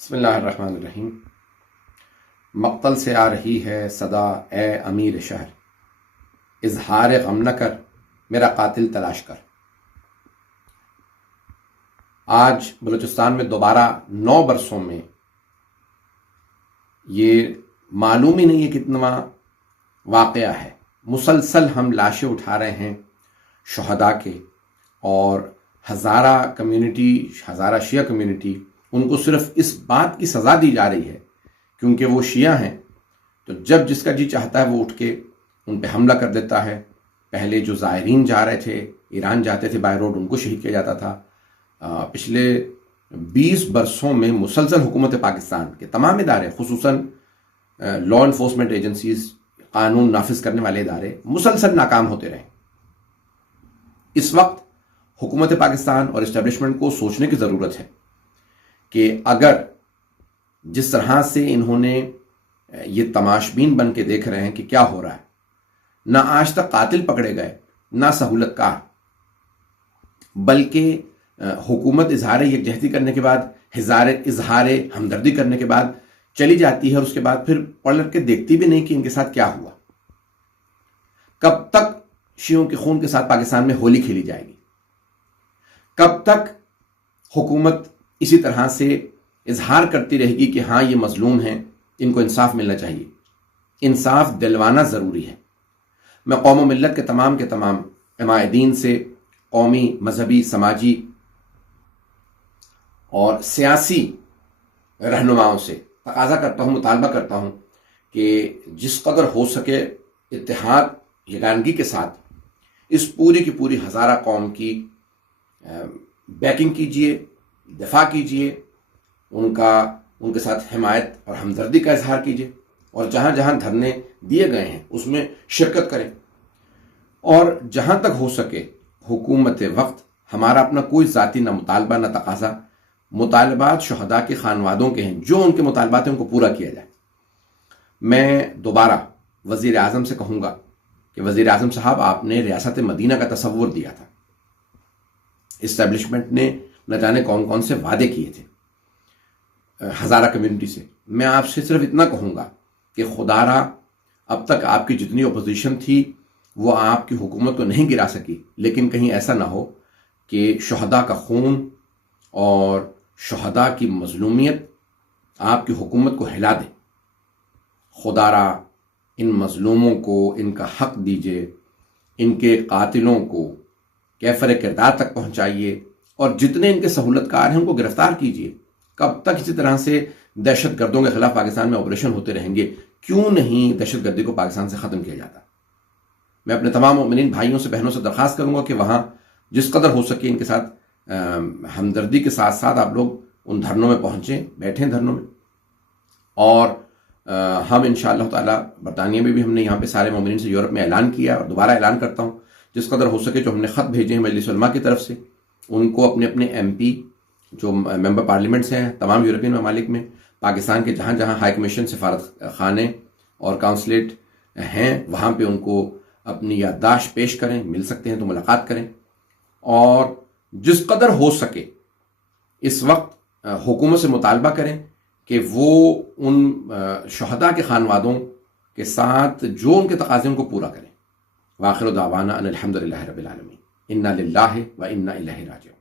بسم اللہ الرحمن الرحیم۔ مقتل سے آ رہی ہے صدا، اے امیر شہر، اظہار غم نہ کر، میرا قاتل تلاش کر۔ آج بلوچستان میں دوبارہ 9 برسوں میں یہ معلوم ہی نہیں ہے کتنا واقعہ ہے، مسلسل ہم لاشیں اٹھا رہے ہیں شہداء کے، اور ہزارہ کمیونٹی، ہزارہ شیعہ کمیونٹی، ان کو صرف اس بات کی سزا دی جا رہی ہے کیونکہ وہ شیعہ ہیں، تو جب جس کا جی چاہتا ہے وہ اٹھ کے ان پہ حملہ کر دیتا ہے۔ پہلے جو زائرین جا رہے تھے، ایران جاتے تھے بائی روڈ، ان کو شہید کیا جاتا تھا۔ پچھلے 20 برسوں میں مسلسل حکومت پاکستان کے تمام ادارے، خصوصاً لا انفورسمنٹ ایجنسیز، قانون نافذ کرنے والے ادارے مسلسل ناکام ہوتے رہے۔ اس وقت حکومت پاکستان اور اسٹیبلشمنٹ کو سوچنے کی ضرورت ہے کہ اگر جس طرح سے انہوں نے یہ تماشبین بن کے دیکھ رہے ہیں کہ کیا ہو رہا ہے، نہ آج تک قاتل پکڑے گئے، نہ سہولت کار، بلکہ حکومت اظہار یکجہتی کرنے کے بعد، اظہار ہمدردی کرنے کے بعد چلی جاتی ہے، اور اس کے بعد پھر پلٹ کے دیکھتی بھی نہیں کہ ان کے ساتھ کیا ہوا۔ کب تک شیعوں کے خون کے ساتھ پاکستان میں ہولی کھیلی جائے گی؟ کب تک حکومت اسی طرح سے اظہار کرتی رہے گی کہ ہاں یہ مظلوم ہیں، ان کو انصاف ملنا چاہیے؟ انصاف دلوانا ضروری ہے۔ میں قوم و ملت کے تمام عمائدین سے، قومی، مذہبی، سماجی اور سیاسی رہنماؤں سے تقاضا کرتا ہوں، مطالبہ کرتا ہوں کہ جس قدر ہو سکے اتحاد، یگانگی کے ساتھ اس پوری کی پوری ہزارہ قوم کی بیکنگ کیجئے، دفاع کیجئے، ان کے ساتھ حمایت اور ہمدردی کا اظہار کیجئے، اور جہاں جہاں دھرنے دیے گئے ہیں اس میں شرکت کریں۔ اور جہاں تک ہو سکے حکومت وقت، ہمارا اپنا کوئی ذاتی نہ مطالبہ نہ تقاضا، مطالبات شہداء کے خانوادوں کے ہیں، جو ان کے مطالبات ہیں ان کو پورا کیا جائے۔ میں دوبارہ وزیر اعظم سے کہوں گا کہ وزیر اعظم صاحب، آپ نے ریاست مدینہ کا تصور دیا تھا، اسٹیبلشمنٹ نے نہ جانے کون کون سے وعدے کیے تھے ہزارہ کمیونٹی سے۔ میں آپ سے صرف اتنا کہوں گا کہ خدا را اب تک آپ کی جتنی اپوزیشن تھی وہ آپ کی حکومت کو نہیں گرا سکی، لیکن کہیں ایسا نہ ہو کہ شہداء کا خون اور شہداء کی مظلومیت آپ کی حکومت کو ہلا دے۔ خدا را ان مظلوموں کو ان کا حق دیجئے، ان کے قاتلوں کو کیفر کردار تک پہنچائیے، اور جتنے ان کے سہولت کار ہیں ان کو گرفتار کیجئے۔ کب تک اسی طرح سے دہشت گردوں کے خلاف پاکستان میں آپریشن ہوتے رہیں گے؟ کیوں نہیں دہشت گردی کو پاکستان سے ختم کیا جاتا؟ میں اپنے تمام مومنین بھائیوں سے، بہنوں سے درخواست کروں گا کہ وہاں جس قدر ہو سکے ان کے ساتھ ہمدردی کے ساتھ ساتھ آپ لوگ ان دھرنوں میں پہنچیں، بیٹھیں دھرنوں میں۔ اور ہم انشاءاللہ تعالی برطانیہ میں بھی ہم نے یہاں پہ سارے مومنین سے یورپ میں اعلان کیا، اور دوبارہ اعلان کرتا ہوں، جس قدر ہو سکے جو ہم نے خط بھیجے ہیں مجلس علماء کی طرف سے، ان کو اپنے اپنے ایم پی جو ممبر پارلیمنٹس ہیں تمام یورپین ممالک میں، پاکستان کے جہاں جہاں ہائی کمیشن، سفارت خانے اور کونسلیٹ ہیں، وہاں پہ ان کو اپنی یادداشت پیش کریں، مل سکتے ہیں تو ملاقات کریں، اور جس قدر ہو سکے اس وقت حکومت سے مطالبہ کریں کہ وہ ان شہداء کے خانوادوں کے ساتھ جو ان کے تقاضے ان کو پورا کریں۔ وآخر دعوانا ان الحمد للہ رب العالمین، انا للہ و انا الیہ راجعون۔